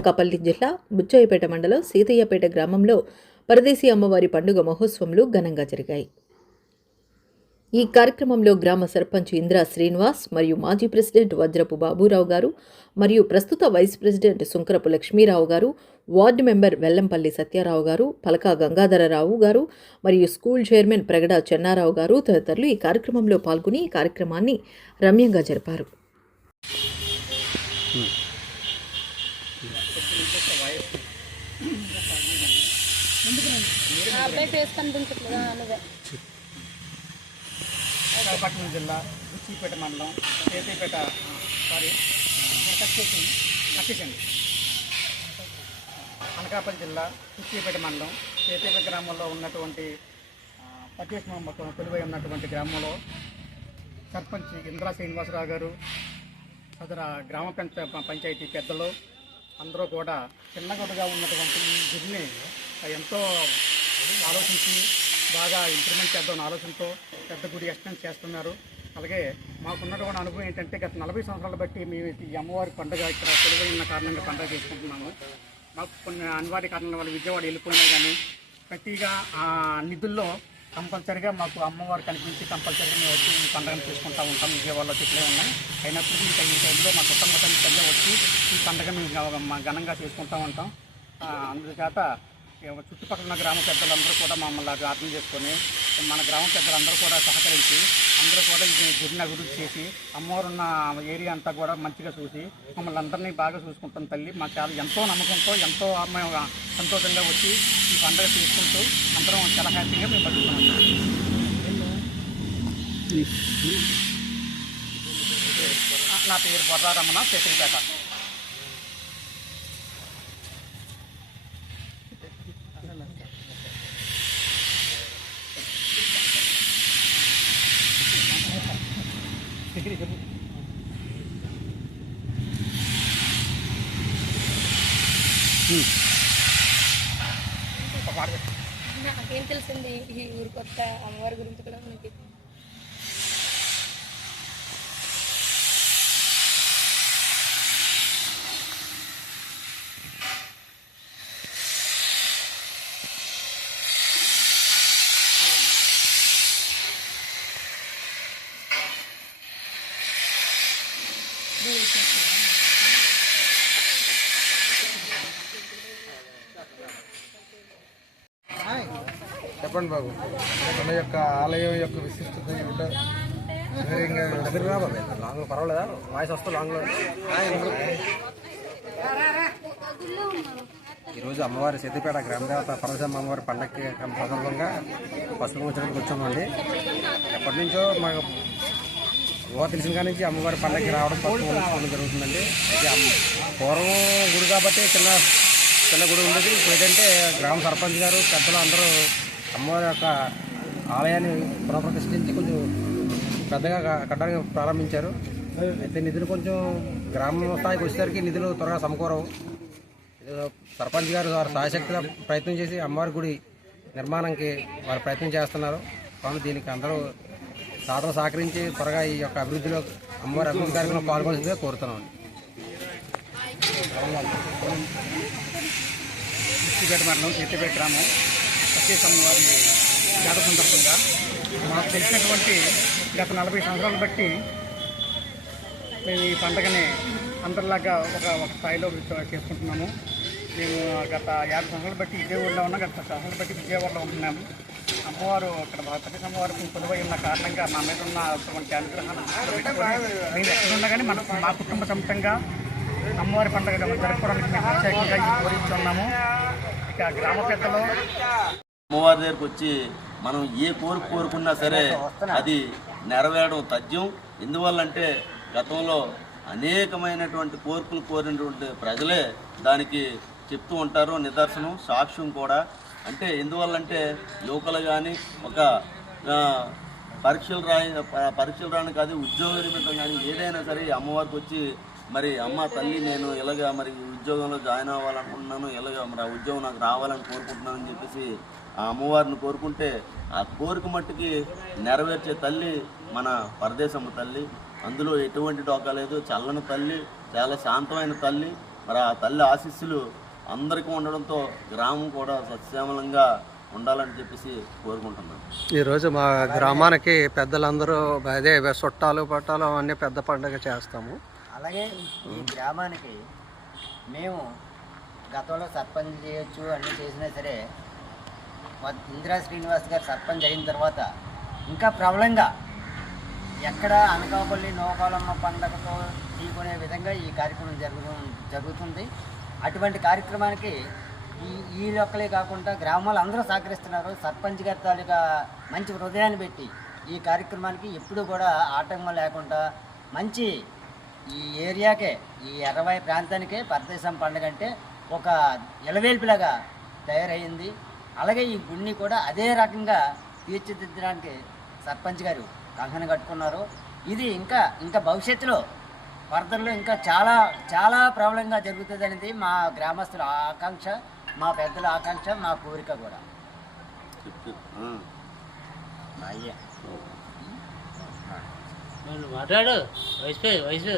అనకాపల్లి జిల్లా బుచ్చయ్యపేట మండలం సీతయ్యపేట గ్రామంలో పరదేశీ అమ్మవారి పండుగ మహోత్సవంలు ఘనంగా జరిగాయి. ఈ కార్యక్రమంలో గ్రామ సర్పంచ్ ఇంద్రా శ్రీనివాస్ మరియు మాజీ ప్రెసిడెంట్ వజ్రపు బాబురావు గారు మరియు ప్రస్తుత వైస్ ప్రెసిడెంట్ సుంకరపు లక్ష్మీరావు గారు, వార్డు మెంబర్ వెల్లంపల్లి సత్యారావు గారు, పలకా గంగాధరరావు గారు మరియు స్కూల్ చైర్మన్ ప్రగడ చెన్నారావు గారు తదితరులు ఈ కార్యక్రమంలో పాల్గొని ఈ కార్యక్రమాన్ని రమ్యంగా జరిపారు. విశాఖపట్నం జిల్లా బుచ్చిపేట మండలం సీతయ్యపేట అనకాపల్లి జిల్లా బుచ్చిపేట మండలం సీతయ్యపేట గ్రామంలో ఉన్నటువంటి పద్మేశ్వరం కొలువై ఉన్నటువంటి గ్రామంలో సర్పంచ్ ఇంద్రా శ్రీనివాసరావు గారు, అదర గ్రామ పంచాయతీ పెద్దలు అందరూ కూడా చిన్నగొడగా ఉన్నటువంటి గుడిని ఎంతో ఆలోచించి బాగా ఇంప్రూవ్మెంట్ చేద్దామని ఆలోచనతో పెద్ద గుడి ఎక్స్టెండ్ చేస్తున్నారు. అలాగే మాకున్నటువంటి అనుభవం ఏంటంటే గత 40 సంవత్సరాలు బట్టి మేము ఈ అమ్మవారి పండుగ ఇక్కడ కొలువైన కారణంగా పండుగ చేసుకుంటున్నాము. మాకు కొన్ని అనివార్య కారణాల వల్ల విజయవాడ వెళ్ళిపోయినా కానీ ప్రతిగా ఆ నిధుల్లో కంపల్సరీగా మాకు అమ్మవారు కనిపించి కంపల్సరీగా మేము వచ్చి ఈ పండుగను చేసుకుంటూ ఉంటాం. విజయవాడలో చెట్లే ఉన్నాయి. అయినప్పటికీ ఇంకా ఈ టైంలో మా కుటుంబ సభ్యులు వచ్చి ఈ పండుగ మేము ఘనంగా చేసుకుంటూ ఉంటాం. అందుచేత చుట్టుపక్కల ఉన్న గ్రామ పెద్దలందరూ కూడా మమ్మల్ని అర్థం చేసుకొని మన గ్రామ పెద్దలందరూ కూడా సహకరించి అందరూ కూడా ఈ గుడిని అభివృద్ధి చేసి అమ్మవారు ఉన్న ఏరియా అంతా కూడా మంచిగా చూసి మమ్మల్ని అందరినీ బాగా చూసుకుంటాం. తల్లి మాకు చాలా ఎంతో నమ్మకంతో ఎంతో సంతోషంగా వచ్చి ఈ పండుగ చేసుకుంటూ అందరం చాలా హ్యాపీగా మేము బతుకుతున్నాం. నా పేరు బొర్రారమ్మన, సీతయ్యపేట. నాకేం తెలిసింది ఈ ఊరు కొత్త అమ్మవారి గురించి కూడా మనకి చెప్పండి బాబు, మన యొక్క ఆలయం యొక్క విశిష్టత ఏమిటో దగ్గర రావాలి. లాంగ్ పర్వాలేదా? వాయిస్ వస్తే లాంగ్లో. ఈరోజు అమ్మవారి సీతయ్యపేట గ్రామదేవత పరమశమ్మ అమ్మవారి పండగకి సందర్భంగా పసుపు ముచ్చడానికి వచ్చామండి. ఎప్పటి నుంచో మాకు ఊహ తెలిసిన కాడి నుంచి అమ్మవారి పండగకి రావడం పసుపు ఉంచుకోవడం జరుగుతుందండి. పూర్వం గుడి కాబట్టి చిన్న గుడి ఉండేది. ఇప్పుడు ఏంటంటే గ్రామ సర్పంచ్ గారు పెద్దలు అందరూ అమ్మవారి యొక్క ఆలయాన్ని పునఃప్రతిష్ఠించి కొంచెం పెద్దగా కట్టడానికి ప్రారంభించారు. అయితే నిధులు కొంచెం గ్రామ స్థాయికి వచ్చేసరికి నిధులు త్వరగా సమకూరవు. సర్పంచ్ గారు వారు సాయశక్తిగా ప్రయత్నం చేసి అమ్మవారి గుడి నిర్మాణానికి వారు ప్రయత్నం చేస్తున్నారు. కానీ దీనికి అందరూ సాధన సహకరించి త్వరగా ఈ యొక్క అభివృద్ధిలో అమ్మవారి అభివృద్ధి కార్యక్రమంలో పాల్గొనాల్సిందిగా కోరుతున్నాం. బుచ్చిపేట మండలం సీతయ్యపేట గ్రామం సత్యస్వామి వారి జాతర సందర్భంగా మాకు తెలిసినటువంటి గత 40 సంవత్సరాలు బట్టి మేము ఈ పండుగని అందరిలాగా ఒక స్థాయిలో చేసుకుంటున్నాము. మేము గత 50 సంవత్సరాలు బట్టి విజయవాడలో ఉన్నాం. గత 10 సంవత్సరాలు బట్టి విజయవాడలో ఉంటున్నాము. అమ్మవారు ఇక్కడ సత్యస్వామి అమ్మవారికి కొలువై ఉన్న కారణంగా మా మీద ఉన్నటువంటి అనుగ్రహాన్ని పెట్టుకొని మేము ఎక్కడున్నా కానీ మా కుటుంబ సొంతంగా అమ్మవారి పండుగ జరుపుకోవడానికి మేము ప్రత్యేకంగా కోరించున్నాము. ఇక గ్రామ పెద్దలు అమ్మవారి దగ్గరికి వచ్చి మనం ఏ కోరుకున్నా సరే అది నెరవేరడం తథ్యం. ఎందువల్లంటే గతంలో అనేకమైనటువంటి కోరికలు కోరినటువంటి ప్రజలే దానికి చెప్తూ ఉంటారు. నిదర్శనం సాక్ష్యం కూడా. అంటే ఎందువల్లంటే యువకులు కానీ ఒక పరీక్షలు రాని కాదు, ఉద్యోగ నిమిత్తం కానీ ఏదైనా సరే అమ్మవారికి వచ్చి మరి అమ్మ తల్లి నేను ఇలాగ మరి ఉద్యోగంలో జాయిన్ అవ్వాలనుకుంటున్నాను, ఇలాగ మరి ఆ ఉద్యోగం నాకు రావాలని కోరుకుంటున్నానని చెప్పేసి ఆ అమ్మవారిని కోరుకుంటే ఆ కోరిక మట్టుకి నెరవేర్చే తల్లి మన పరదేశమ్మ తల్లి. అందులో ఎటువంటి డోకా లేదు. చల్లని తల్లి, చాలా శాంతమైన తల్లి. మరి ఆ తల్లి ఆశీస్సులు అందరికీ ఉండడంతో గ్రామం కూడా సస్యశ్యామలంగా ఉండాలని చెప్పేసి కోరుకుంటున్నాను. ఈరోజు మా గ్రామానికి పెద్దలందరూ అదే చుట్టాలు పట్టాలు అవన్నీ పెద్ద పండుగ చేస్తాము. అలాగే ఈ గ్రామానికి మేము గతంలో సర్పంచ్ చేయొచ్చు అన్నీ చేసినా సరే ఇందిరా శ్రీనివాస్ గారు సర్పంచ్ అయిన తర్వాత ఇంకా ప్రబలంగా ఎక్కడ అనకాపల్లి నోకాలమ్మ పండగతో తీసుకునే విధంగా ఈ కార్యక్రమం జరుగుతుంది. అటువంటి కార్యక్రమానికి ఈ లొక్కలే కాకుండా గ్రామాలు అందరూ సహకరిస్తున్నారు. సర్పంచ్ గారి తాలూకా మంచి హృదయాన్ని పెట్టి ఈ కార్యక్రమానికి ఎప్పుడూ కూడా ఆటంకం లేకుండా మంచి ఈ ఏరియాకే ఈ ఎర్రవాయ ప్రాంతానికే పరదేశం పండుగ అంటే ఒక ఇలవేల్పులాగా తయారయ్యింది. అలాగే ఈ గుడిని కూడా అదే రకంగా తీర్చిదిద్దడానికి సర్పంచ్ గారు కంకణం కట్టుకున్నారు. ఇది ఇంకా భవిష్యత్తులో ఫర్దర్లో ఇంకా చాలా చాలా ప్రబలంగా జరుగుతుంది అనేది మా గ్రామస్తుల ఆకాంక్ష, మా పెద్దల ఆకాంక్ష, మా కోరిక కూడా. అయ్యా మాట్లాడు వయసు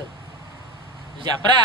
చెప్పరా.